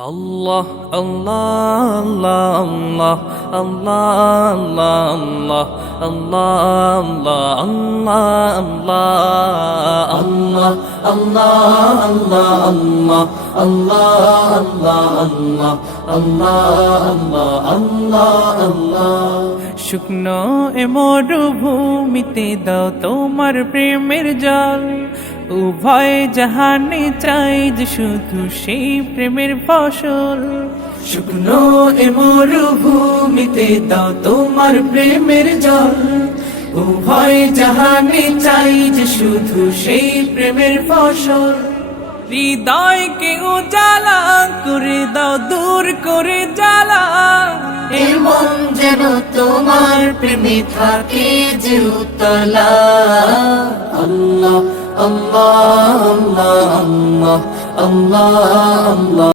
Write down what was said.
আল্লাহ আল্লাহ আল্লাহ আল্লাহ আল্লাহ আল্লাহ আল্লাহ আল্লাহ আল্লাহ আল্লাহ আল্লাহ আল্লাহ আল্লাহ আল্লাহ আল্লাহ শুকনো এ মরুভূমিতে দাও তোমার প্রেমের জল উভয় জাহানে চাই যে শুধু সেই প্রেমের ফসল শুকনো এ মরুভূমিতে দাও তোমার প্রেমের জল উভয় জাহানে চাই যে শুধু সেই প্রেমের ফসল হৃদয়কে উজালা করে দাও দূর করে জ্বালা এই মন যেন তোমার প্রেমে থাকে যে উতলা আল্লাহ আল্লাহ আল্লাহ আল্লাহ আল্লাহ